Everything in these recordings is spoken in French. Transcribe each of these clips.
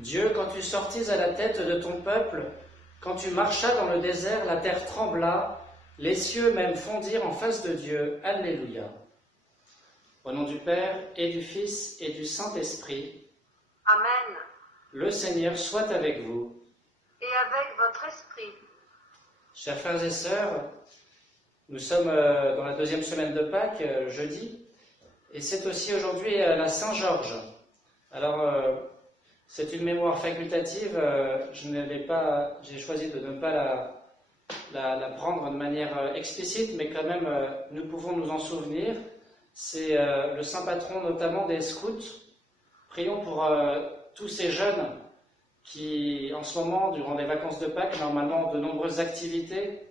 Dieu, quand tu sortis à la tête de ton peuple, quand tu marchas dans le désert, la terre trembla, les cieux même fondirent en face de Dieu. Alléluia. Au nom du Père et du Fils et du Saint-Esprit. Amen. Le Seigneur soit avec vous. Et avec votre esprit. Chers frères et sœurs, nous sommes dans la deuxième semaine de Pâques, jeudi, et c'est aussi aujourd'hui la Saint-Georges. Alors, c'est une mémoire facultative, j'ai choisi de ne pas la prendre de manière explicite, mais quand même, nous pouvons nous en souvenir. C'est le saint patron notamment des scouts. Prions pour tous ces jeunes qui, en ce moment, durant les vacances de Pâques, normalement, ont de nombreuses activités,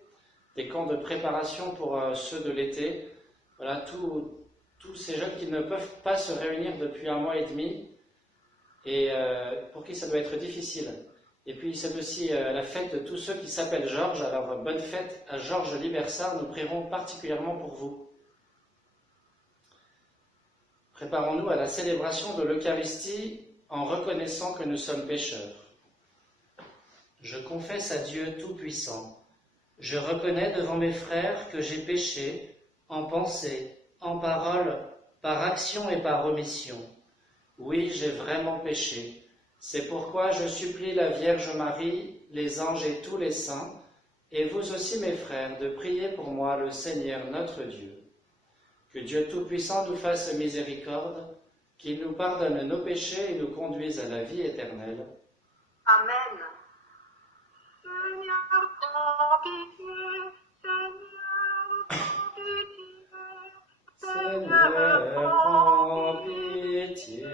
des camps de préparation pour ceux de l'été. Voilà, tous ces jeunes qui ne peuvent pas se réunir depuis 1 mois et demi et pour qui ça doit être difficile. Et puis, c'est aussi la fête de tous ceux qui s'appellent Georges. Alors, bonne fête à Georges Libersart. Nous prierons particulièrement pour vous. Préparons-nous à la célébration de l'Eucharistie en reconnaissant que nous sommes pécheurs. Je confesse à Dieu Tout-Puissant. Je reconnais devant mes frères que j'ai péché en pensée, en parole, par action et par omission. Oui, j'ai vraiment péché. C'est pourquoi je supplie la Vierge Marie, les anges et tous les saints, et vous aussi mes frères, de prier pour moi le Seigneur notre Dieu. Que Dieu Tout-Puissant nous fasse miséricorde, qu'il nous pardonne nos péchés et nous conduise à la vie éternelle. Amen. Seigneur, prends pitié. Seigneur, prends pitié.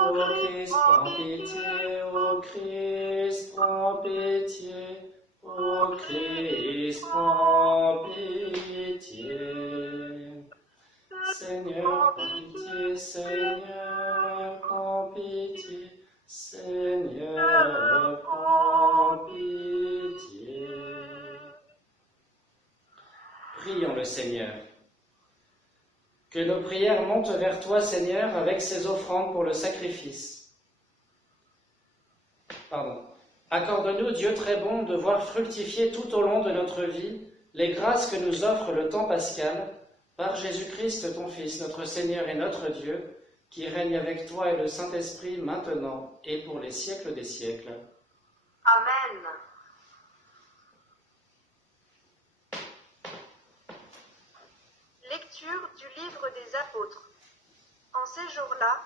Ô Christ, prends pitié. Ô Christ, prends pitié. Ô Christ, prends pitié. Seigneur, prends pitié. Seigneur, prends pitié. Seigneur, prends pitié. Prions le Seigneur. Que nos prières montent vers toi, Seigneur, avec ces offrandes pour le sacrifice. Accorde-nous, Dieu très bon, de voir fructifier tout au long de notre vie les grâces que nous offre le temps pascal, par Jésus-Christ, ton Fils, notre Seigneur et notre Dieu, qui règne avec toi et le Saint-Esprit maintenant et pour les siècles des siècles. Amen. Lecture du livre des apôtres. En ces jours-là,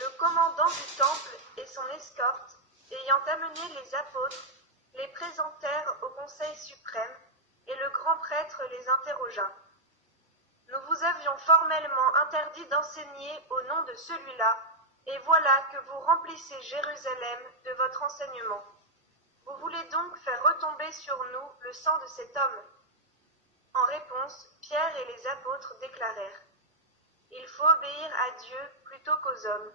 le commandant du temple et son escorte, ayant amené les apôtres, les présentèrent au Conseil suprême, et le grand prêtre les interrogea. Nous vous avions formellement interdit d'enseigner au nom de celui-là, et voilà que vous remplissez Jérusalem de votre enseignement. Vous voulez donc faire retomber sur nous le sang de cet homme. En réponse, Pierre et les apôtres déclarèrent : Il faut obéir à Dieu plutôt qu'aux hommes.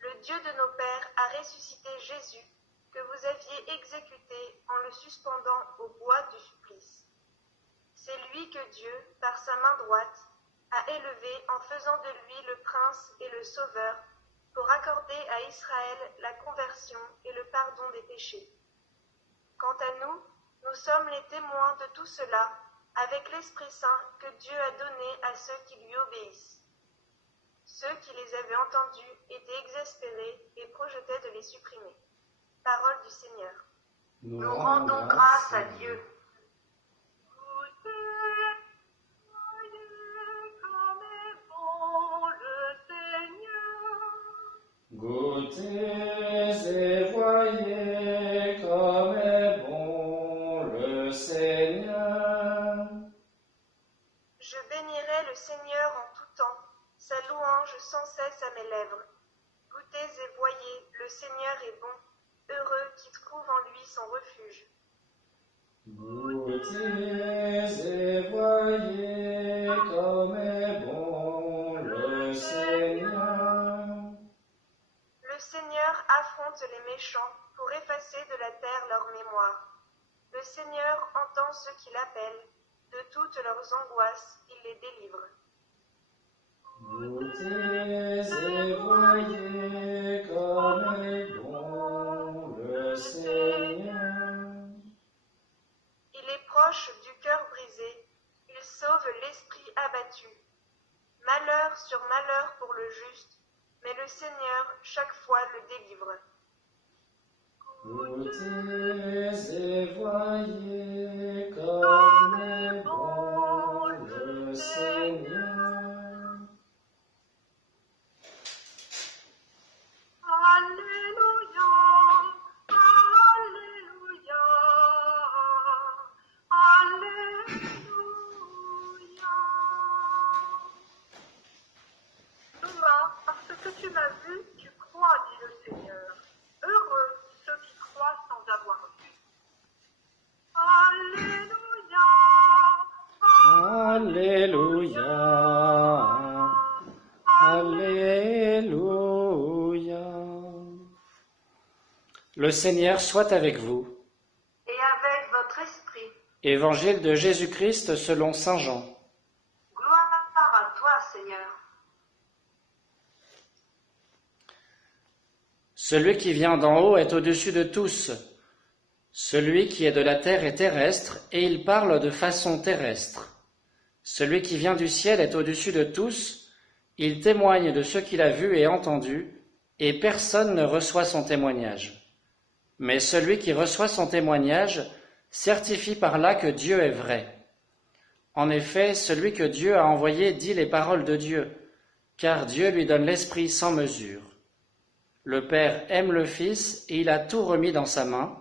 Le Dieu de nos pères a ressuscité Jésus, que vous aviez exécuté en le suspendant au bois du supplice. C'est lui que Dieu, par sa main droite, a élevé en faisant de lui le prince et le sauveur, pour accorder à Israël la conversion et le pardon des péchés. Quant à nous, nous sommes les témoins de tout cela, avec l'Esprit Saint que Dieu a donné à ceux qui lui obéissent. Ceux qui les avaient entendus étaient exaspérés et projetaient de les supprimer. Parole du Seigneur. Nous rendons grâce à Dieu. Goûtez et voyez comme est bon le Seigneur. Je bénirai le Seigneur en tout temps, sa louange sans cesse à mes lèvres. Goûtez et voyez, le Seigneur est bon, heureux qui trouve en lui son refuge. Goûtez et voyez comme est bon le Seigneur. Le Seigneur affronte les méchants pour effacer de la terre leur mémoire. Le Seigneur entend ceux qui l'appellent, de toutes leurs angoisses il les délivre. Goûtez et voyez comme est proche du cœur brisé, il sauve l'esprit abattu. Malheur sur malheur pour le juste, mais le Seigneur chaque fois le délivre. Goûtez et voyez comme est bon le Seigneur. Alléluia, Alléluia, Alléluia. Thomas, parce que tu m'as vu, tu crois, dit le Seigneur. Heureux ceux qui croient sans avoir vu. Alléluia, Alléluia. Alléluia. Le Seigneur soit avec vous. et avec votre esprit. Évangile de Jésus-Christ selon saint Jean. Gloire à toi, Seigneur. Celui qui vient d'en haut est au-dessus de tous. Celui qui est de la terre est terrestre, et il parle de façon terrestre. Celui qui vient du ciel est au-dessus de tous. Il témoigne de ce qu'il a vu et entendu, et personne ne reçoit son témoignage. Mais celui qui reçoit son témoignage certifie par là que Dieu est vrai. En effet, celui que Dieu a envoyé dit les paroles de Dieu, car Dieu lui donne l'Esprit sans mesure. Le Père aime le Fils et il a tout remis dans sa main.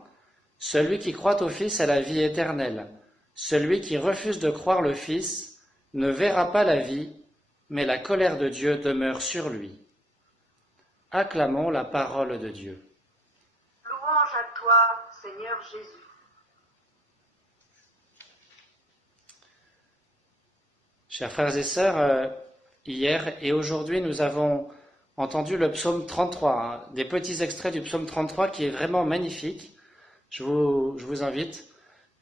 Celui qui croit au Fils a la vie éternelle. Celui qui refuse de croire le Fils ne verra pas la vie, mais la colère de Dieu demeure sur lui. Acclamons la parole de Dieu. Louange à toi, Seigneur Jésus. Chers frères et sœurs, hier et aujourd'hui, nous avons entendu le psaume 33, des petits extraits du psaume 33 qui est vraiment magnifique. Je vous invite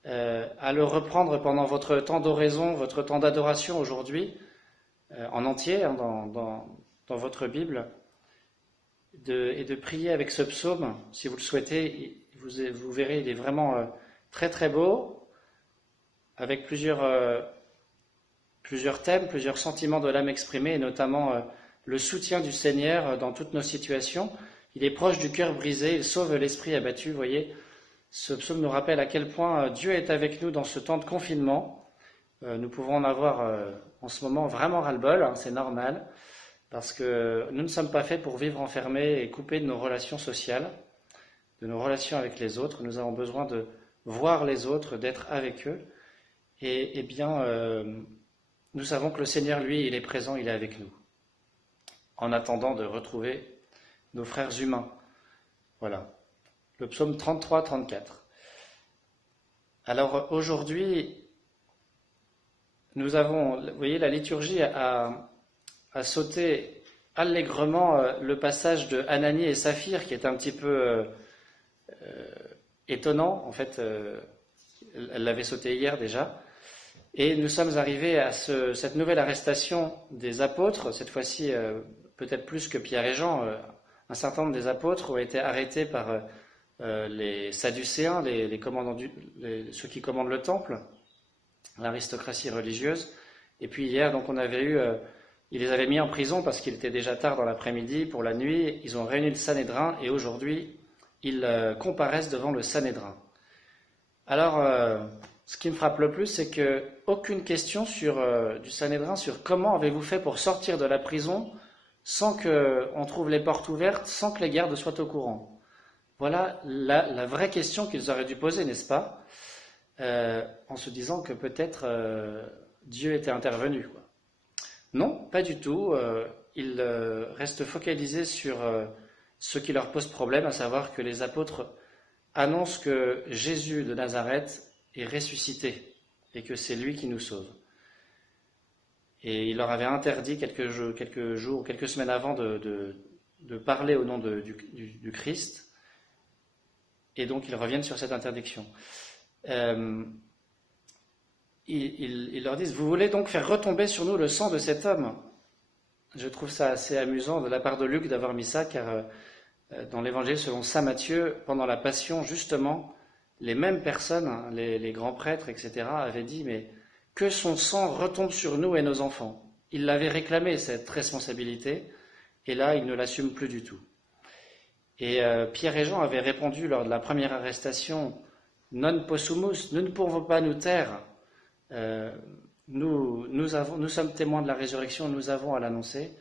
à le reprendre pendant votre temps d'oraison, votre temps d'adoration aujourd'hui, en entier, dans votre Bible, et de prier avec ce psaume, si vous le souhaitez. Vous verrez, il est vraiment très très beau, avec plusieurs thèmes, plusieurs sentiments de l'âme exprimés, et notamment le soutien du Seigneur dans toutes nos situations. Il est proche du cœur brisé, il sauve l'esprit abattu. Vous voyez, ce psaume nous rappelle à quel point Dieu est avec nous dans ce temps de confinement. Nous pouvons en avoir en ce moment vraiment ras-le-bol, hein, c'est normal, parce que nous ne sommes pas faits pour vivre enfermés et coupés de nos relations sociales, de nos relations avec les autres. Nous avons besoin de voir les autres, d'être avec eux. Et bien, nous savons que le Seigneur, lui, il est présent, il est avec nous, en attendant de retrouver nos frères humains. Voilà, le psaume 33-34. Alors aujourd'hui, nous avons, vous voyez, la liturgie a sauté allègrement le passage de Ananie et Saphir, qui est un petit peu étonnant. En fait, elle l'avait sauté hier déjà. Et nous sommes arrivés à cette nouvelle arrestation des apôtres, cette fois-ci peut-être plus que Pierre et Jean. Un certain nombre des apôtres ont été arrêtés par les Sadducéens, ceux qui commandent le temple, l'aristocratie religieuse. Et puis hier, donc, ils les avaient mis en prison parce qu'il était déjà tard dans l'après-midi, pour la nuit. Ils ont réuni le Sanhédrin et aujourd'hui, ils comparaissent devant le Sanhédrin. Alors, ce qui me frappe le plus, c'est qu'aucune question du Sanhédrin sur comment avez-vous fait pour sortir de la prison sans qu'on trouve les portes ouvertes, sans que les gardes soient au courant. Voilà la vraie question qu'ils auraient dû poser, n'est-ce pas, en se disant que peut-être Dieu était intervenu, quoi. Non, pas du tout. Ils restent focalisés sur ce qui leur pose problème, à savoir que les apôtres annoncent que Jésus de Nazareth est ressuscité et que c'est lui qui nous sauve. Et il leur avait interdit quelques semaines avant de parler au nom du Christ, et donc ils reviennent sur cette interdiction. Ils leur disent: vous voulez donc faire retomber sur nous le sang de cet homme? Je trouve ça assez amusant de la part de Luc d'avoir mis ça, car dans l'évangile selon saint Matthieu, pendant la Passion, justement, les mêmes personnes, hein, les grands prêtres, etc., avaient dit, mais que son sang retombe sur nous et nos enfants. Il l'avait réclamé, cette responsabilité, et là, il ne l'assume plus du tout. Et Pierre et Jean avaient répondu lors de la première arrestation, non possumus, nous ne pouvons pas nous taire. Nous sommes témoins de la résurrection, nous avons à l'annoncer.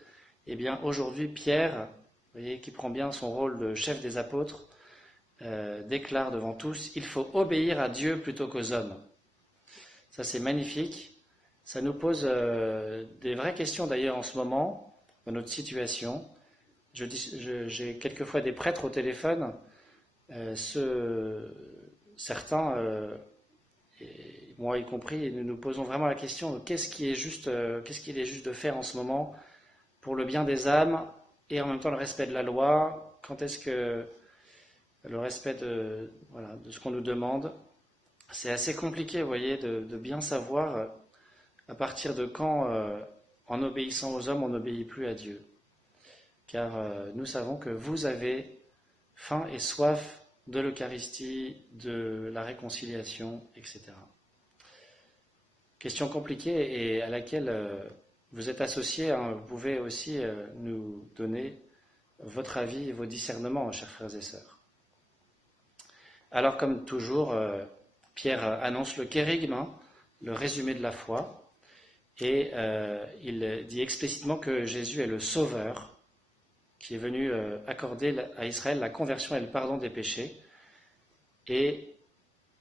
Eh bien, aujourd'hui, Pierre, vous voyez, qui prend bien son rôle de chef des apôtres, déclare devant tous, il faut obéir à Dieu plutôt qu'aux hommes. Ça, c'est magnifique. Ça nous pose des vraies questions d'ailleurs en ce moment, dans notre situation. J'ai quelquefois des prêtres au téléphone, certains, et moi y compris, et nous nous posons vraiment la question, qu'est-ce qu'il est juste de faire en ce moment pour le bien des âmes et en même temps le respect de la loi, quand est-ce que le respect de ce qu'on nous demande. C'est assez compliqué, vous voyez, de bien savoir à partir de quand, en obéissant aux hommes, on n'obéit plus à Dieu. Car nous savons que vous avez faim et soif de l'Eucharistie, de la réconciliation, etc. Question compliquée et à laquelle vous êtes associés, hein, vous pouvez aussi nous donner votre avis et vos discernements, chers frères et sœurs. Alors, comme toujours, Pierre annonce le kérygme, hein, le résumé de la foi, et il dit explicitement que Jésus est le Sauveur, qui est venu accorder à Israël la conversion et le pardon des péchés. Et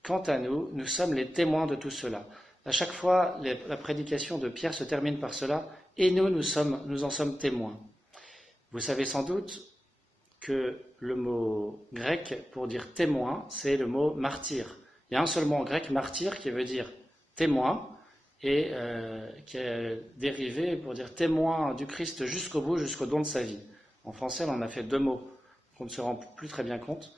quant à nous, nous sommes les témoins de tout cela. À chaque fois, la prédication de Pierre se termine par cela, et nous en sommes témoins. Vous savez sans doute que le mot grec pour dire témoin, c'est le mot martyr. Il y a un seul mot en grec, martyr, qui veut dire témoin, et qui est dérivé pour dire témoin du Christ jusqu'au bout, jusqu'au don de sa vie. En français, on en a fait deux mots, qu'on ne se rend plus très bien compte,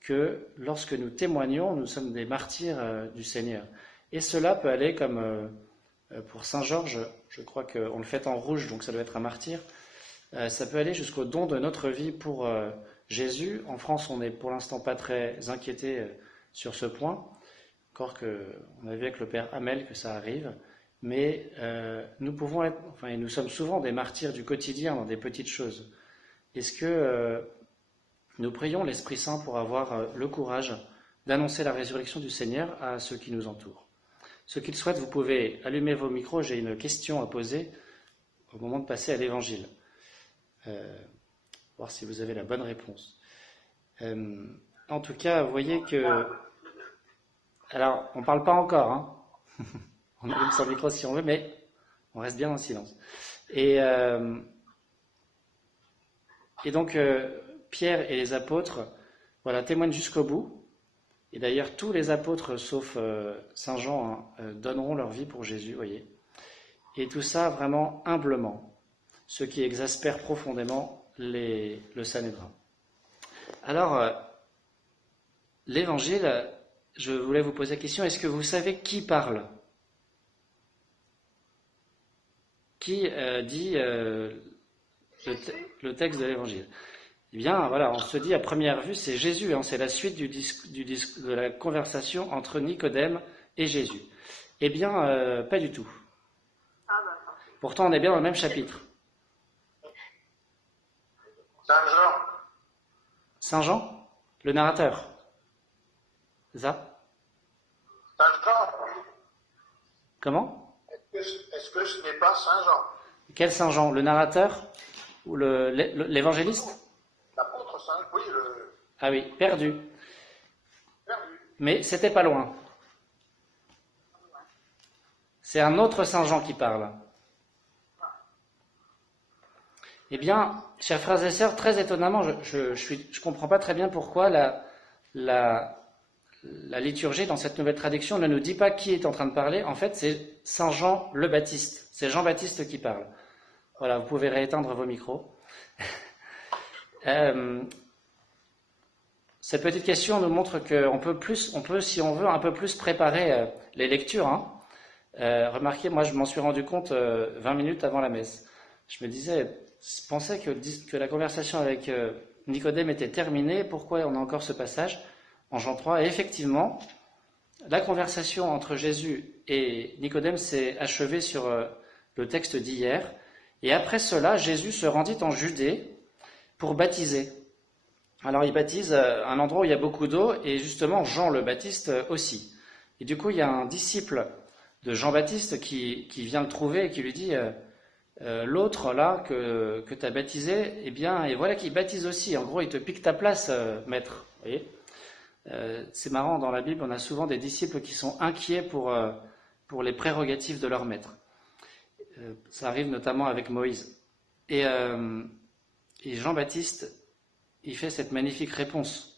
que lorsque nous témoignons, nous sommes des martyrs du Seigneur. Et cela peut aller comme pour Saint Georges, je crois qu'on le fait en rouge, donc ça doit être un martyr, ça peut aller jusqu'au don de notre vie pour Jésus. En France, on n'est pour l'instant pas très inquiété sur ce point, encore qu'on a vu avec le Père Hamel que ça arrive, mais nous pouvons être, et nous sommes souvent des martyrs du quotidien dans des petites choses. Est-ce que nous prions l'Esprit Saint pour avoir le courage d'annoncer la résurrection du Seigneur à ceux qui nous entourent? Ceux qui le souhaitent, vous pouvez allumer vos micros, j'ai une question à poser au moment de passer à l'Évangile. Voir si vous avez la bonne réponse. En tout cas, vous voyez que... Alors, on ne parle pas encore, hein. On allume son micro si on veut, mais on reste bien en silence. Et donc, Pierre et les apôtres, témoignent jusqu'au bout. Et d'ailleurs, tous les apôtres, sauf Saint Jean, donneront leur vie pour Jésus, voyez. Et tout ça vraiment humblement, ce qui exaspère profondément le Sanhédrin. Alors, l'Évangile, je voulais vous poser la question, est-ce que vous savez qui parle? Qui dit le texte de l'Évangile? Eh bien, on se dit à première vue, c'est Jésus, hein, c'est la suite de la conversation entre Nicodème et Jésus. Eh bien, pas du tout. Pourtant, on est bien dans le même chapitre. Saint Jean. Saint Jean, le narrateur. C'est ça? Saint Jean. Comment? Est-ce que ce n'est pas Saint Jean? Quel Saint Jean? Le narrateur ou l'évangéliste? L'apôtre Saint, oui, Ah oui, perdu. perdu. Mais c'était pas loin. C'est un autre Saint Jean qui parle. Eh bien, chers frères et sœurs, très étonnamment, je comprends pas très bien pourquoi la liturgie dans cette nouvelle traduction ne nous dit pas qui est en train de parler. En fait, c'est Saint Jean le Baptiste. C'est Jean-Baptiste qui parle. Voilà, vous pouvez rééteindre vos micros. Cette petite question nous montre qu'on peut, si on veut, un peu plus préparer les lectures. Hein. Remarquez, moi je m'en suis rendu compte 20 minutes avant la messe. Je me disais, je pensais que la conversation avec Nicodème était terminée, pourquoi on a encore ce passage? en Jean 3. Et effectivement, la conversation entre Jésus et Nicodème s'est achevée sur le texte d'hier. Et après cela, Jésus se rendit en Judée pour baptiser. Alors il baptise à un endroit où il y a beaucoup d'eau, et justement Jean le Baptiste aussi. Et du coup, il y a un disciple de Jean-Baptiste qui vient le trouver et qui lui dit l'autre là que tu as baptisé, eh bien, et voilà qu'il baptise aussi. En gros, il te pique ta place, maître. Vous voyez, c'est marrant, dans la Bible, on a souvent des disciples qui sont inquiets pour les prérogatives de leur maître. Ça arrive notamment avec Moïse. Et Jean-Baptiste, il fait cette magnifique réponse.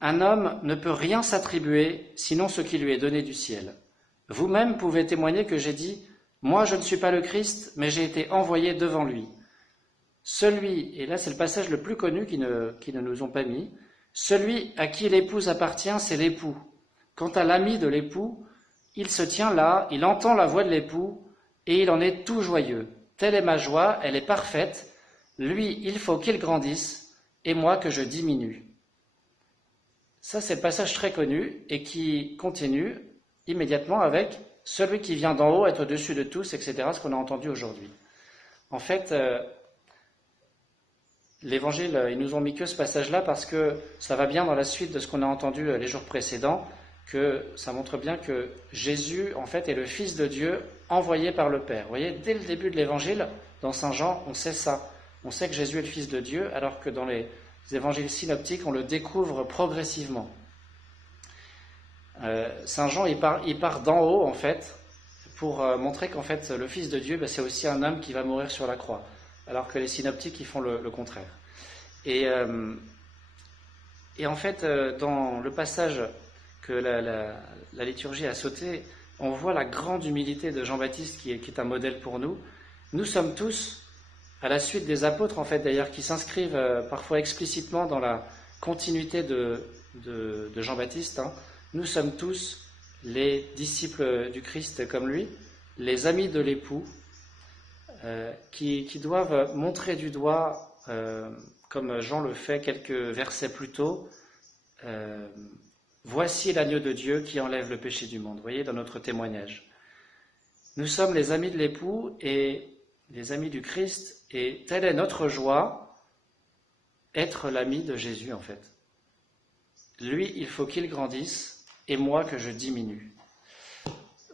Un homme ne peut rien s'attribuer sinon ce qui lui est donné du ciel. Vous-même pouvez témoigner que j'ai dit « Moi, je ne suis pas le Christ, mais j'ai été envoyé devant lui. » Celui, et là c'est le passage le plus connu qui ne nous ont pas mis, « Celui à qui l'épouse appartient, c'est l'époux. Quant à l'ami de l'époux, il se tient là, il entend la voix de l'époux, et il en est tout joyeux. Telle est ma joie, elle est parfaite. Lui, il faut qu'il grandisse, et moi que je diminue. » Ça, c'est le passage très connu, et qui continue immédiatement avec « Celui qui vient d'en haut est au-dessus de tous », etc., ce qu'on a entendu aujourd'hui. En fait, l'Évangile, ils nous ont mis que ce passage-là parce que ça va bien dans la suite de ce qu'on a entendu les jours précédents, que ça montre bien que Jésus, en fait, est le Fils de Dieu envoyé par le Père. Vous voyez, dès le début de l'Évangile, dans Saint Jean, on sait ça. On sait que Jésus est le Fils de Dieu, alors que dans les évangiles synoptiques, on le découvre progressivement. Saint Jean, il part d'en haut, en fait, pour montrer qu'en fait, le Fils de Dieu, c'est aussi un homme qui va mourir sur la croix, alors que les synoptiques, ils font le contraire. Et en fait, dans le passage que la liturgie a sauté, on voit la grande humilité de Jean-Baptiste, qui est un modèle pour nous. Nous sommes tous, à la suite des apôtres, en fait, d'ailleurs, qui s'inscrivent parfois explicitement dans la continuité de Jean-Baptiste, hein. Nous sommes tous les disciples du Christ comme lui, les amis de l'époux, qui doivent montrer du doigt, comme Jean le fait quelques versets plus tôt, voici l'agneau de Dieu qui enlève le péché du monde. Vous voyez, dans notre témoignage. Nous sommes les amis de l'époux et les amis du Christ, et telle est notre joie, être l'ami de Jésus, en fait. Lui, il faut qu'il grandisse, et moi que je diminue.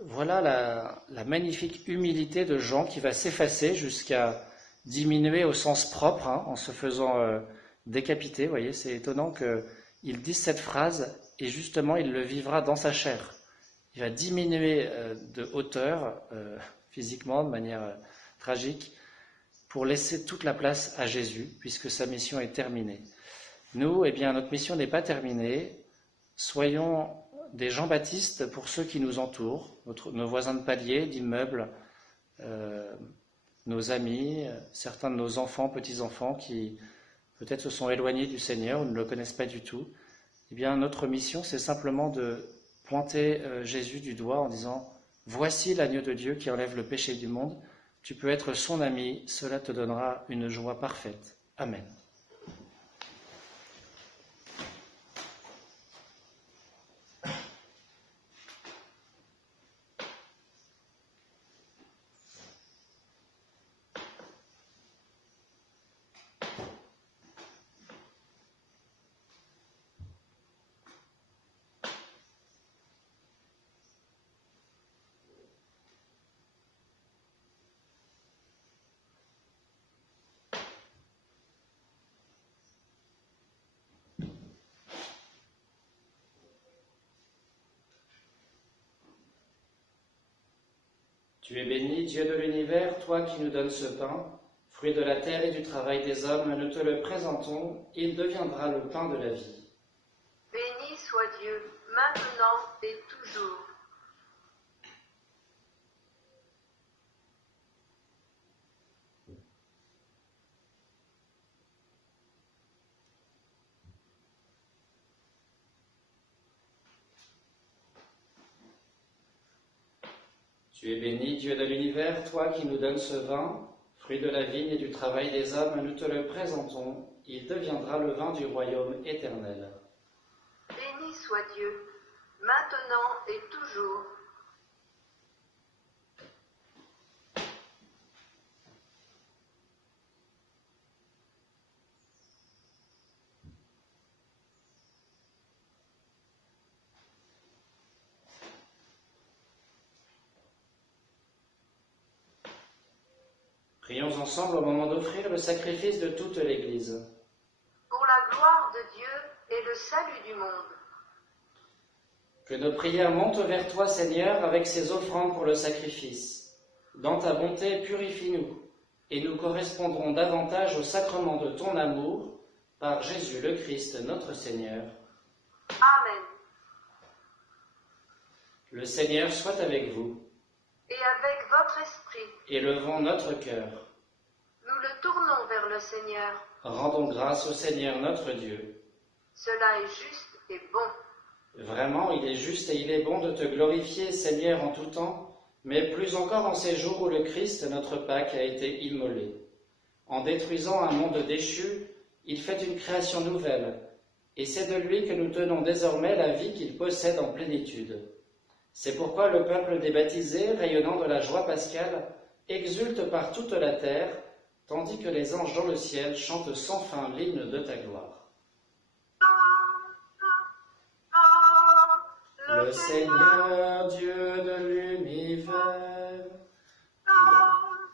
Voilà la magnifique humilité de Jean qui va s'effacer jusqu'à diminuer au sens propre, hein, en se faisant décapiter. Vous voyez, c'est étonnant qu'il dise cette phrase, et justement, il le vivra dans sa chair. Il va diminuer de hauteur, physiquement, de manière tragique, pour laisser toute la place à Jésus, puisque sa mission est terminée. Nous, eh bien, notre mission n'est pas terminée. Soyons des Jean-Baptiste pour ceux qui nous entourent, nos voisins de palier, d'immeubles, nos amis, certains de nos enfants, petits-enfants qui peut-être se sont éloignés du Seigneur ou ne le connaissent pas du tout. Eh bien, notre mission, c'est simplement de pointer Jésus du doigt en disant « Voici l'agneau de Dieu qui enlève le péché du monde. Tu peux être son ami, cela te donnera une joie parfaite. Amen. » Tu es béni, Dieu de l'univers, toi qui nous donnes ce pain, fruit de la terre et du travail des hommes, nous te le présentons, il deviendra le pain de la vie. Béni soit Dieu, maintenant et toujours. Tu es béni, Dieu de l'univers, toi qui nous donnes ce vin, fruit de la vigne et du travail des hommes, nous te le présentons, il deviendra le vin du royaume éternel. soit Dieu, maintenant et toujours. Prions ensemble au moment d'offrir le sacrifice de toute l'Église. Pour la gloire de Dieu et le salut du monde. Que nos prières montent vers toi, Seigneur, avec ces offrandes pour le sacrifice. Dans ta bonté, purifie-nous, et nous correspondrons davantage au sacrement de ton amour, par Jésus le Christ, notre Seigneur. Amen. Le Seigneur soit avec vous. Et avec votre esprit, Élevons notre cœur. nous le tournons vers le Seigneur. Rendons grâce au Seigneur notre Dieu. Cela est juste et bon. Vraiment, il est juste et il est bon de te glorifier, Seigneur, en tout temps, mais plus encore en ces jours où le Christ, notre Pâque, a été immolé. En détruisant un monde déchu, il fait une création nouvelle, et c'est de lui que nous tenons désormais la vie qu'il possède en plénitude. C'est pourquoi le peuple des baptisés, rayonnant de la joie pascale, exulte par toute la terre, tandis que les anges dans le ciel chantent sans fin l'hymne de ta gloire. Le Seigneur Dieu de l'univers,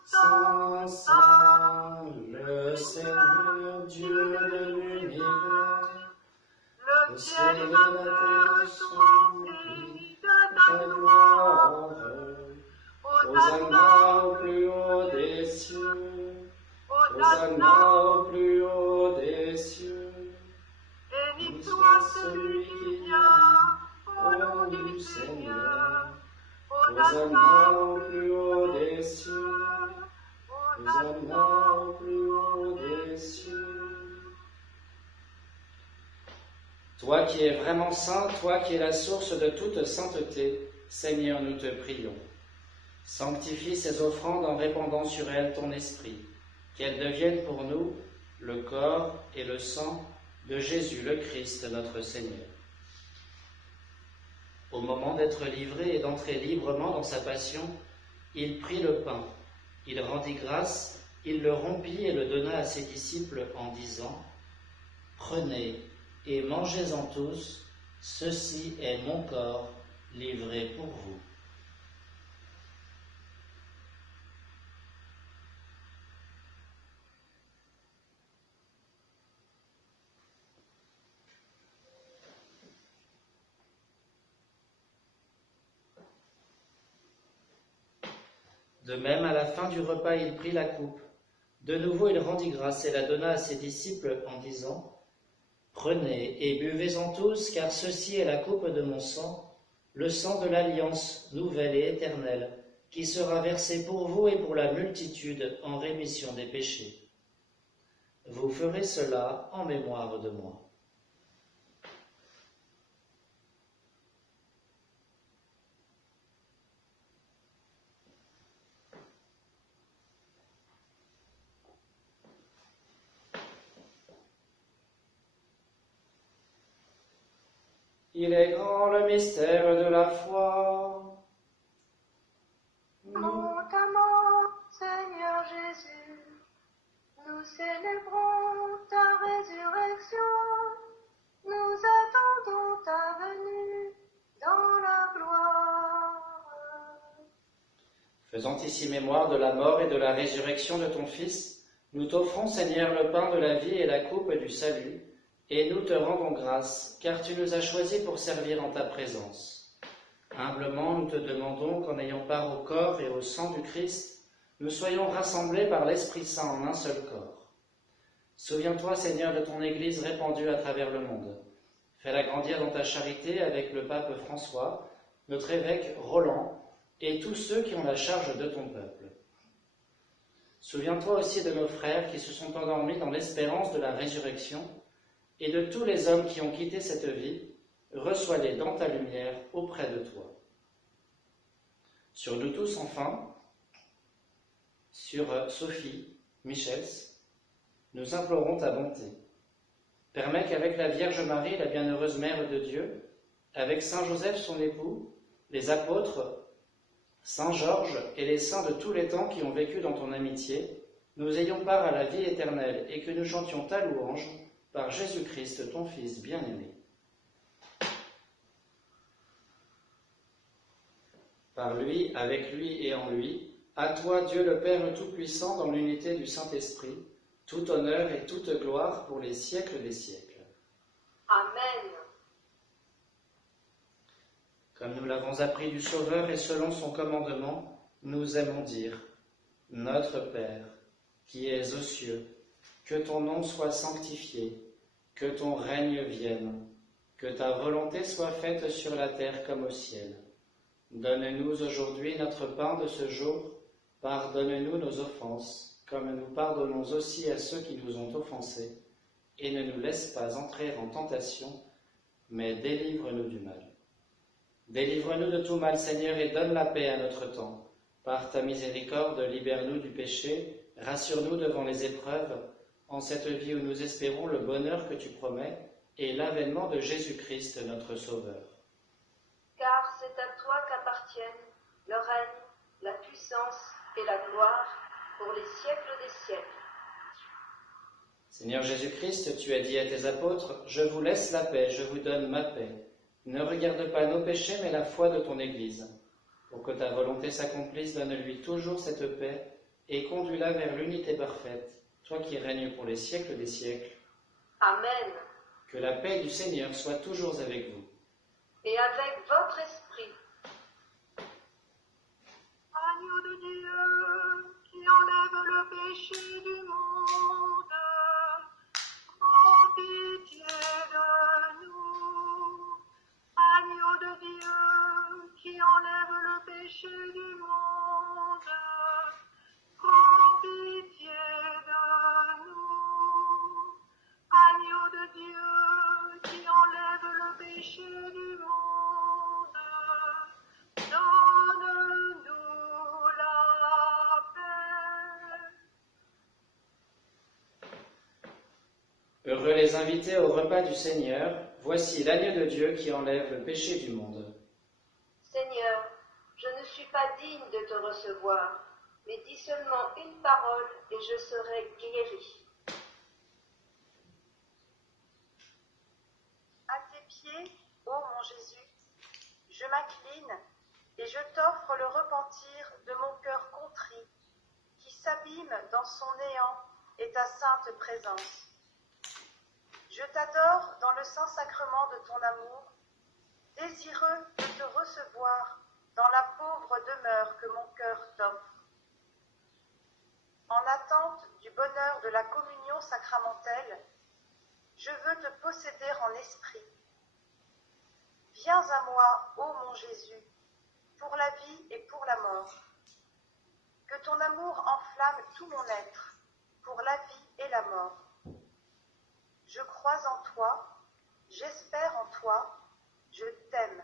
Saint, Saint, le Seigneur Dieu de l'univers, le ciel et la terre sont remplis de ta gloire. Hosanna au plus haut des cieux, Hosanna au plus haut des cieux. Béni soit celui qui vient au nom du Seigneur. Hosanna au plus haut des cieux, Hosanna au plus haut des cieux. Toi qui es vraiment saint, toi qui es la source de toute sainteté, Seigneur, nous te prions. Sanctifie ces offrandes en répandant sur elles ton esprit, qu'elles deviennent pour nous le corps et le sang de Jésus le Christ, notre Seigneur. Au moment d'être livré et d'entrer librement dans sa passion, il prit le pain, il rendit grâce, il le rompit et le donna à ses disciples en disant : « Prenez et mangez-en tous, ceci est mon corps livré pour vous. » De même, à la fin du repas, il prit la coupe. De nouveau, il rendit grâce et la donna à ses disciples en disant : « Prenez et buvez-en tous, car ceci est la coupe de mon sang, le sang de l'alliance nouvelle et éternelle, qui sera versé pour vous et pour la multitude en rémission des péchés. Vous ferez cela en mémoire de moi. » Il est grand le mystère de la foi. Notamment, Seigneur Jésus, nous célébrons ta résurrection, nous attendons ta venue dans la gloire. Faisant ici mémoire de la mort et de la résurrection de ton Fils, nous t'offrons, Seigneur, le pain de la vie et la coupe du salut, et nous te rendons grâce, car tu nous as choisis pour servir en ta présence. Humblement, nous te demandons qu'en ayant part au corps et au sang du Christ, nous soyons rassemblés par l'Esprit Saint en un seul corps. Souviens-toi, Seigneur, de ton Église répandue à travers le monde. Fais-la grandir dans ta charité avec le pape François, notre évêque Roland et tous ceux qui ont la charge de ton peuple. Souviens-toi aussi de nos frères qui se sont endormis dans l'espérance de la résurrection et de tous les hommes qui ont quitté cette vie, reçois-les dans ta lumière auprès de toi. Sur nous tous, enfin, sur Sophie, Michels, nous implorons ta bonté. Permets qu'avec la Vierge Marie, la bienheureuse Mère de Dieu, avec Saint Joseph son époux, les apôtres, Saint Georges et les saints de tous les temps qui ont vécu dans ton amitié, nous ayons part à la vie éternelle et que nous chantions ta louange par Jésus-Christ, ton Fils bien-aimé. Par lui, avec lui et en lui, à toi Dieu le Père Tout-Puissant dans l'unité du Saint-Esprit, tout honneur et toute gloire pour les siècles des siècles. Amen. Comme nous l'avons appris du Sauveur et selon son commandement, nous aimons dire « Notre Père, qui es aux cieux, que ton nom soit sanctifié, que ton règne vienne, que ta volonté soit faite sur la terre comme au ciel. Donne-nous aujourd'hui notre pain de ce jour, pardonne-nous nos offenses, comme nous pardonnons aussi à ceux qui nous ont offensés, et ne nous laisse pas entrer en tentation, mais délivre-nous du mal. Délivre-nous de tout mal, Seigneur, et donne la paix à notre temps. Par ta miséricorde, libère-nous du péché, rassure-nous devant les épreuves, en cette vie où nous espérons le bonheur que tu promets et l'avènement de Jésus-Christ, notre Sauveur. Car c'est à toi qu'appartiennent le règne, la puissance et la gloire pour les siècles des siècles. Seigneur Jésus-Christ, tu as dit à tes apôtres, « Je vous laisse la paix, je vous donne ma paix. Ne regarde pas nos péchés, mais la foi de ton Église. Pour que ta volonté s'accomplisse, donne-lui toujours cette paix et conduis-la vers l'unité parfaite, toi qui règnes pour les siècles des siècles. Amen. Que la paix du Seigneur soit toujours avec vous. Et avec votre esprit. Agneau de Dieu, qui enlève le péché du monde, prends pitié de nous. Agneau de Dieu, qui enlève le péché du monde, prends pitié de nous. Agneau de Dieu, qui enlève le péché du monde, donne-nous la paix. Heureux les invités au repas du Seigneur, voici l'agneau de Dieu qui enlève le péché du monde. Seigneur, je ne suis pas digne de te recevoir, mais dis seulement une parole et je serai guéri. À tes pieds, ô mon Jésus, je m'incline et je t'offre le repentir de mon cœur contrit, qui s'abîme dans son néant et ta sainte présence. Je t'adore dans le saint sacrement de ton amour, désireux de te recevoir dans la pauvre demeure que mon cœur t'offre. En attente du bonheur de la communion sacramentelle, je veux te posséder en esprit. Viens à moi, ô mon Jésus, pour la vie et pour la mort. Que ton amour enflamme tout mon être, pour la vie et la mort. Je crois en toi, j'espère en toi, je t'aime.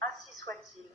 Ainsi soit-il.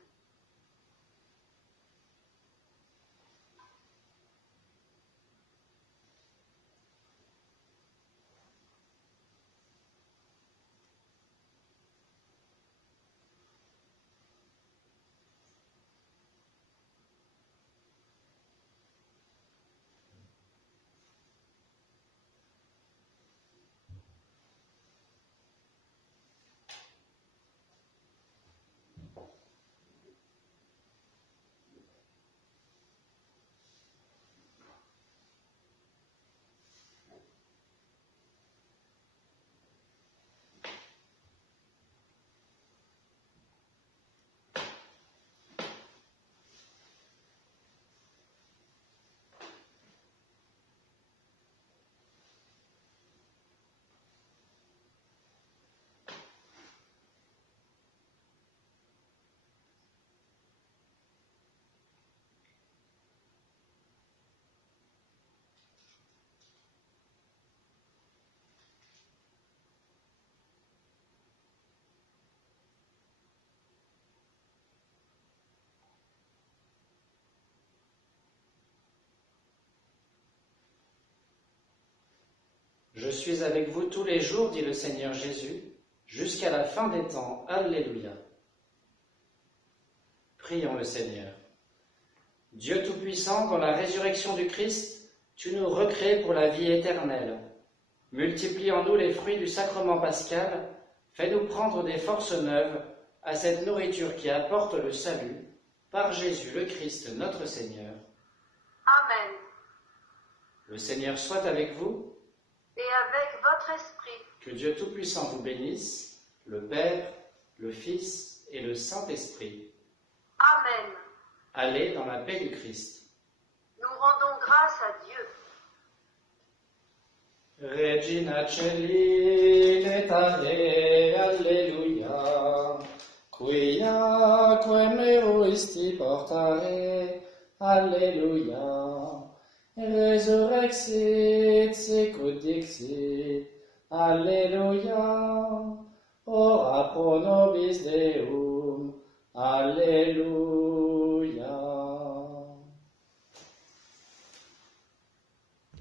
Je suis avec vous tous les jours, dit le Seigneur Jésus, jusqu'à la fin des temps. Alléluia. Prions le Seigneur. Dieu Tout-Puissant, dans la résurrection du Christ, tu nous recrées pour la vie éternelle. Multiplie en nous les fruits du sacrement pascal, fais-nous prendre des forces neuves à cette nourriture qui apporte le salut, par Jésus le Christ notre Seigneur. Amen. Le Seigneur soit avec vous, Et avec votre esprit. que Dieu Tout-Puissant vous bénisse, le Père, le Fils et le Saint-Esprit. Amen. Allez dans la paix du Christ. Nous rendons grâce à Dieu. Regina Celi letare, alleluia, quia quem eruisti portare, alleluia, resurrexit sicut dixit, alleluia, ora pro nobis Deum, alleluia.